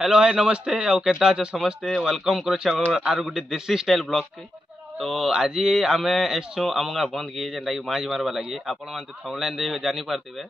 Hello hi नमस्ते आउ केता अछ समस्ते वेलकम करो आर गुटे देसी स्टाइल ब्लॉग के। तो आज आम एसचु आम गाँ बंद की जेनटा कि माछ मारवा लगी आपण मैंने थमलाइन दे जानी पार्थिबे।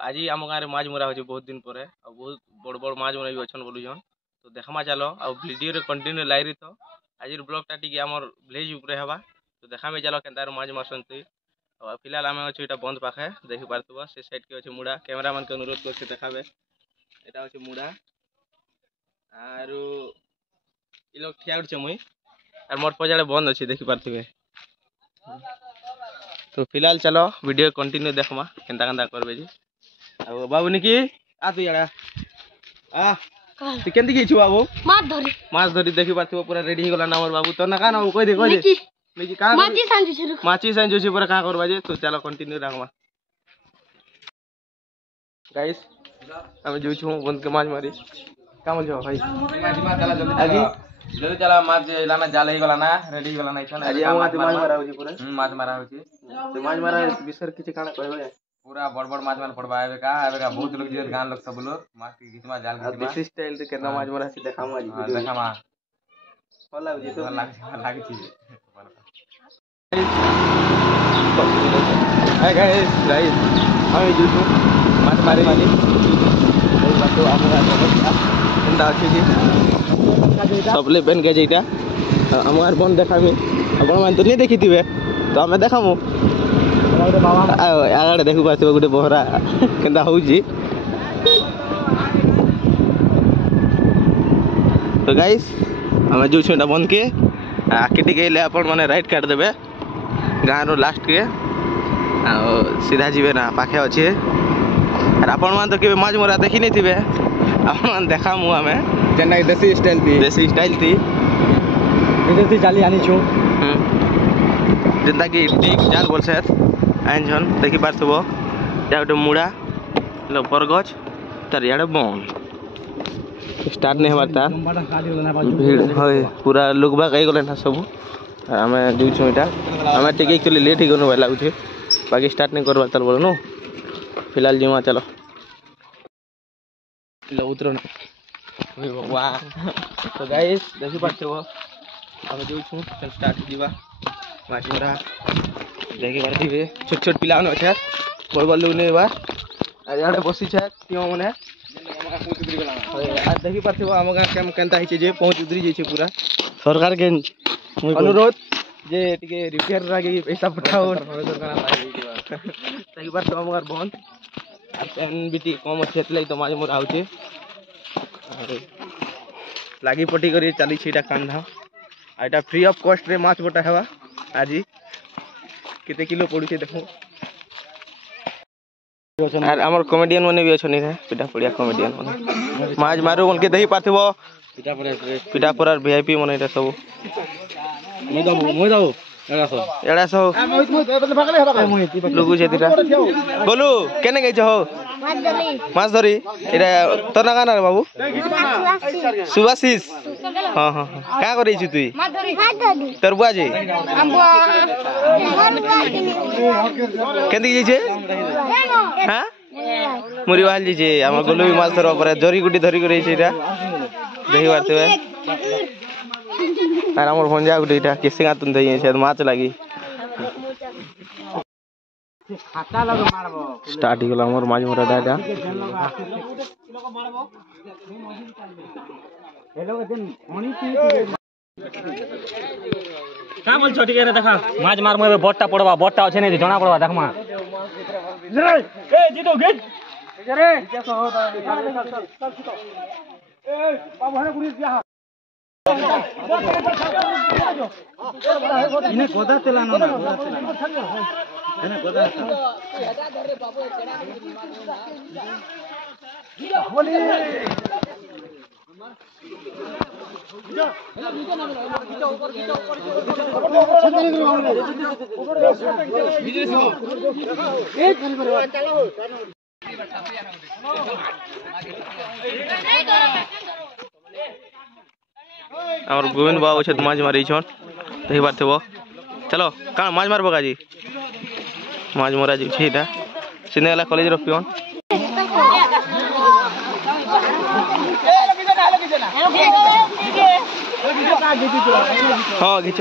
आज आम गाँव में माछ मरा हो बहुत दिन पर बहुत बड़ बड़ माछ मन भी अच्छन बोलुन। तो देखमा चलो वीडियो कंटिन्यू लाइव तो आज ब्लॉगटा टी आम विलेज उपरे हवा। तो देखा चलो के माछ मारसती फिलहाल आम अच्छे बंद पाखे देखी पार्थ से साइड के अच्छे मुड़ा कैमेरा मान के अनुरोध कर देखाबे यहाँ अच्छे मुड़ा आरु ये लोग ठिया उठे मुई और मोर पजाड़े बंद अच्छे देखी पार्थिबे। तो फिलहाल चलो वीडियो कंटिन्यू देखमा केनता केनता करबे जी। आ बाबू निकी आ तू याडा आ तू केंती गेछु बाबू माछ धरी देखी पार्थिबो पूरा रेडी हो गला ना मोर बाबू तो ना का ना कोइ दे निकी का माची सांजु छी पूरा का करबा जे। तो चलो कंटिन्यू राखमा गाइस हम जो छु बंद के माछ मारी का बोल भाई जल्दी चला माछ लाना जाल ही गला ना रेडी गला ना इछन आज हम माछ मारा होजी पूरा माछ मारा होची। तो माछ मारा विसर किछ काना कहबे पूरा बड़ बड़ माछ मार पड़बा आबे का बहुत लोग जे गान लोग सब लोग माछ के घिचमा जाल के देसी स्टाइल से केना माछ मारा से देखाम आज वीडियो देखामा होला जे तो लाग छी। हाय गाइस हम जो छु माछ मारी मारी बातो आपका एंदा अछि जी सबले पेन के जेटा हमार बन देखामी आपण मान तो नहीं देखिथिबे तो हमें देखामु आगड़े देखु पाथिबे गुटे बहरा केनता होउजी। तो गाइस हमें जो छुटा बंद के आके टिके आपण माने राइट काट देबे गाँ रो लास्ट के सीधा जीवे ना पाखे अच्छे और आपण मान तो केबे माछ मरा देखि नहीं थिबे आपण मान देखामु हमें जेना देसी स्टाइल थी विदेशी जाली आनी छु जेंता कि टिक जाल बोल से आइन छन देखि पारथबो या गोटे मुड़ा लो बरगछ तार याडे बन स्टार्ट नहीं हमारता भीड़ होय पूरा लोग बा कई गले ना सब आमे जो छु एटा आमे टिके एक्चुअली लेट ही गनो लागु छे बाकी स्टार्ट नहीं करबा तल बोलो नो फिलहाल जीवा चलो लो उतरो वाह। तो गाइस देखि पारथबो हम जो छु स्टार्ट जीवा माछ मरा देखि पारथिबे छोट छोट पिला न छै बड़ बड़ लोग ने बा आ याडे बसी छै तियो मने आ देखि पारथिबो हम गां केम केनता हिचे जे पहुंच उतरी जे छै पूरा सरकार के अनुरोध जे टिके रिपेयर लागे पैसा पठाओ देखि पारथिबो हम गां बंद आ पेन बिटी कम अछि एतले तो माछ मरा आउचे लागी पटी करी चली छीटा कांधा आटा फ्री ऑफ कॉस्ट रे माछ बटा हेवा आज केते किलो पडु छे देखो आर हमर कॉमेडियन माने भी अछनी रे पिटा पडिया कॉमेडियन माने माछ मारू उनके देही पाथिबो पिटा पर वीआईपी माने रे सब मोय दाऊ एड़ा सो लोगु छे दिटा बोलू केने गई हो माछ धरी एटा तना गाना रे बाबू सुभाशिष हां हां का करै छी तुई तोर बुआ जी केंदी जी छे हां मुरी वाल जी छे हम गोलू भी माछ धरवा पर जरी गुटी धरी करै छी एटा देही बारते आर हमर भंजा गुटी एटा केसिंगा तुन दई छे माछ लागी खाता लग मारबो स्टार्ट ही गला हमर माछ मरा दादा हेलो दिन पानी पी का बोल छोटी के देखा माछ मार में बोट्टा पड़वा बोट्टा छै नै जणा पड़वा देखमा ए जीतो गेट रे ए बाबू हने गुडी दिया इने गोदा तेलानो ना गोदा तेलानो इने गोदा एटा धर रे बाबू केड़ा होली और गोविंद बाबू छे माछ मारी छन देही बात थबो चलो का माछ मारबो गाजी माछ मरा जी छेटा सिनेला कॉलेज रो पियोन हाँ घिच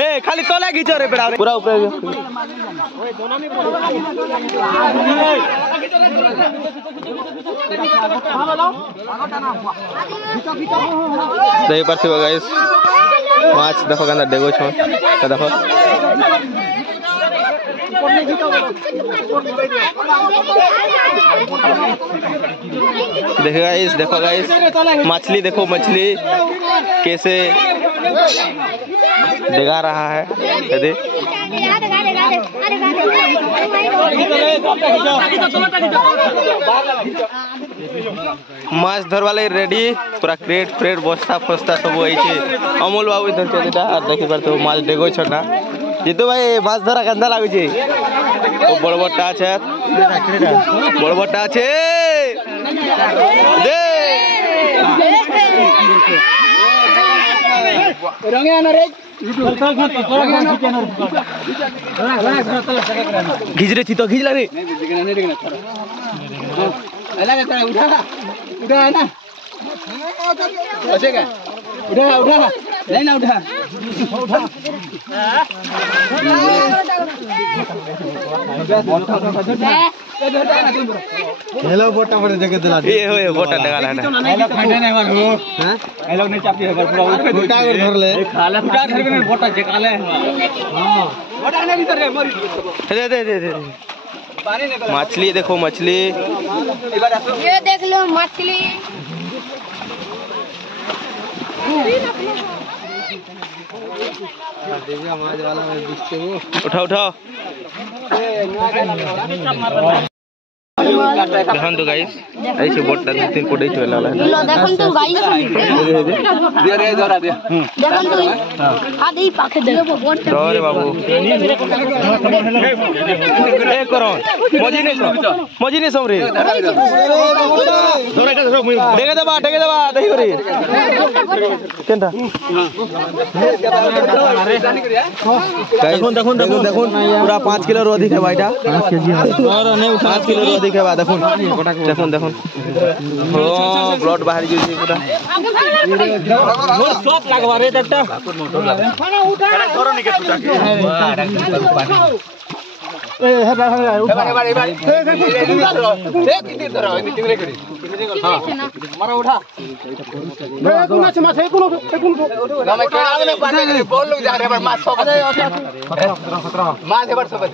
ए खाली तले घिच रे बेड़ा पूरा ऊपर देख पार्थिव गाइस माछ देखो केनता डेगो छ देखो देखो गाइस मछली देखो मछली कैसे डेगा रहा है यदि माछ धर वाले रेडी पूरा क्रेट फ्रेट बस्ता फस्ता सब अमूल बाबू धरते और देखी पारे माछ डेगो छना जीतू भाई माछ धरा केनता लागुचे बड़ बड़टा আছে बड़ बड़टा আছে दे घिच रे चितो घिच ला रे हेलो बोटा पर जगह दिला ए होए बोटा लगा ला हेलो खाने नहीं मार हो हैं हेलो नहीं चापी है पूरा बोटा धर ले खाला बोटा धर में बोटा जकाले हां बोटा नहीं भीतर रे मरी दे मछली देखो मछली ये देख लो मछली उठाओ देखो गाइस ऐसे बोट तीन तीन कोड़े चला ला देखो तो गाइस दे रे जरा दे देखो तो आ दे पाखे दे बोट रे बाबू ए करो मजी ने समरे देखे दबा दही करे केनता देखो पूरा 5 किलो अधिक है भाईटा 5 किलो अधिक है देखो हां ब्लड बाहर जाई पूरा मोर शॉट लागवा रे डट्टा उठा धरो नि के टूटा ए हे भाई धरो ए टिंगरे करी हां मारा उठा तू ना माछ है कोनो ना मैं केड़ा वाले पानी बोल लोग जा रे पर माछ सब 17 माछ है पर सब रे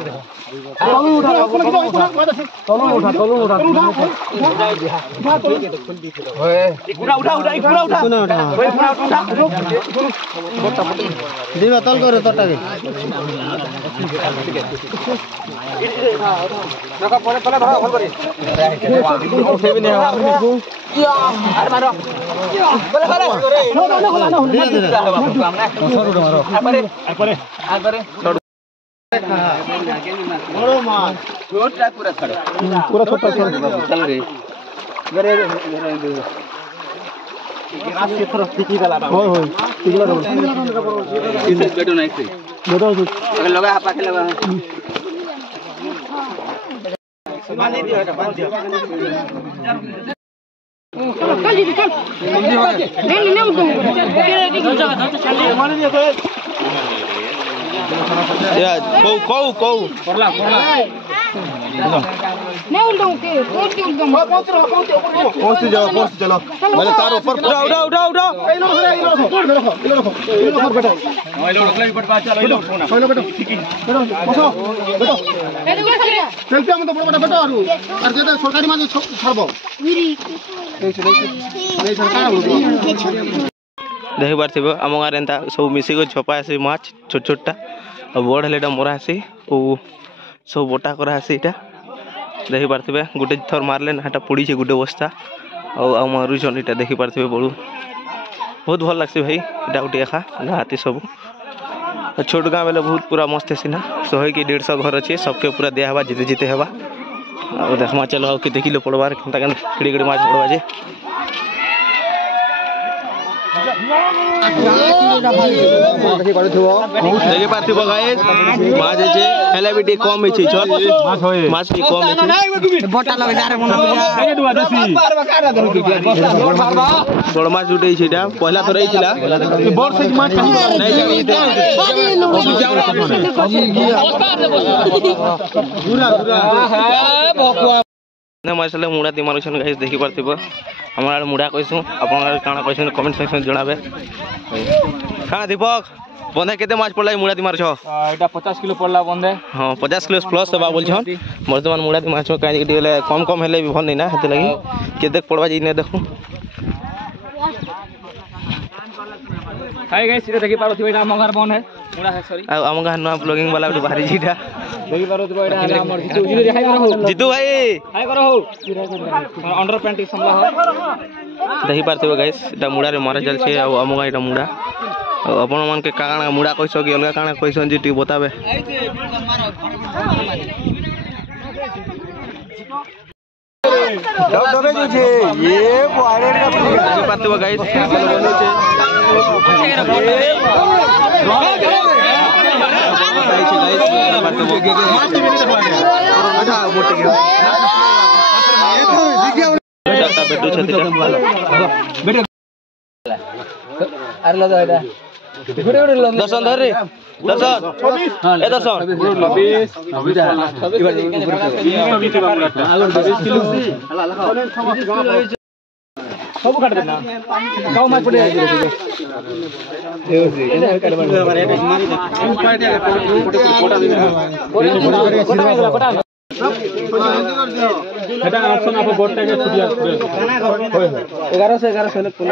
दिवा तल करे तटाके देखो पले पले धरा भल करी उठे भी नहीं अरे मारो पले पले पले पले बड़ो मां छोटा पूरा छोटा चल रे मेरे गिलास के तरफ टिकी वाला होय टिकी वाला इसे बेटो नहीं से बेटो लगा पाके लगा बांध दियो এটা बांध दियो चल दीदी चल नहीं नहीं मान दियो या को करला नहीं उल्टूं के पहुंच जाओ मैंने तार ऊपर उठा ए लो बेटा ओए लो भी पट बात चल लो बेटा बसो बेटा सेल्फी हम तो बड़ा बेटा और जे सरकारी माने छड़बो ए सरकार देख पार्थिव आम गाँव एंता सब मिसिक छपा आसी माछ छोट छोटा और बड़ हेले मरा आसी और सब बोटा करा आसी इटा देखी पार्थिवे गोटे थर मारले ना पड़ी गोटे बस्ता और मारुछन इटा देखी पार्थिवे बड़ू बहुत भल लगसी भाई इटा गोटे एखा हाथी सब छोट गाँव बेले बहुत पूरा मस्त है ना 100 कि 150 घर अच्छे सबके पूरा दिया हवा जीते जीते हवा और देखमा चलो के देखिले पड़बार केनता केन खिड़ी खिड़ी माछ पड़बा जे देखि पारथिबो गाइस माछ जे हेले बिटी कम हिची छ माछ भी कम हिची बटा लगे जारे बना देगे दुआ देसी बड़ माछ उठै छिटा पहिला थोरै छिला बड़ साइज माछ नहीं ने मसले मुड़ा दी मारुछन गाइस देखि परथिबो हमरा मुड़ा कइसु अपन काना कइसन कमेंट सेक्शन जणाबे हां दीपक बंधे केते माछ पड़ला मुड़ा दी मारछ एटा 50 किलो पड़ला बंधे हां 50 किलो प्लस बा बोलछन वर्तमान मुड़ा दी माछ काई दिले कम कम हेले भी भल नै ना हेते लागि केते पड़बा जी ने देखु हाय गाइस इधर देखि पारो थिबे हमर घर बन है मुड़ा है सॉरी आ हम घर ना ब्लॉगिंग वाला भारी जीटा देखि पारो थिबे एटा हमर जीतू भाई हाय करो हो अंडर पैंट संभला हो देखि पारथिबो गाइस एटा मुड़ा रे मारे चल छे आ हमगा एटा मुड़ा अपन मन के काना मुड़ा कइसो कि अलगा काना कइसन जी टी बताबे डब डबे जो छे ये वायरल का देखि पारथिबो गाइस बनो छे दर्शन धर रे दर्शन ए दर्शन सब काट देना गांव में पड़े এটা অপশন আপো বোর্ডটাকে খুদিয়া 11 से 11 सेलेक्ट कर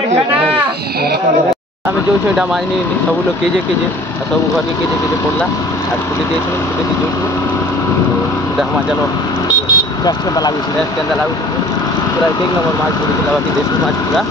আমি जो সেটা মাইনি सब लोग केजे केजे सब घर के केजे केजे पड़ला आज खुदी देछु खुदी जोटू देखमा चलो 10 घंटा लागू 10 घंटा लागू पूरा एक नंबर माछ पड़ी बाकी देसी माछ पूरा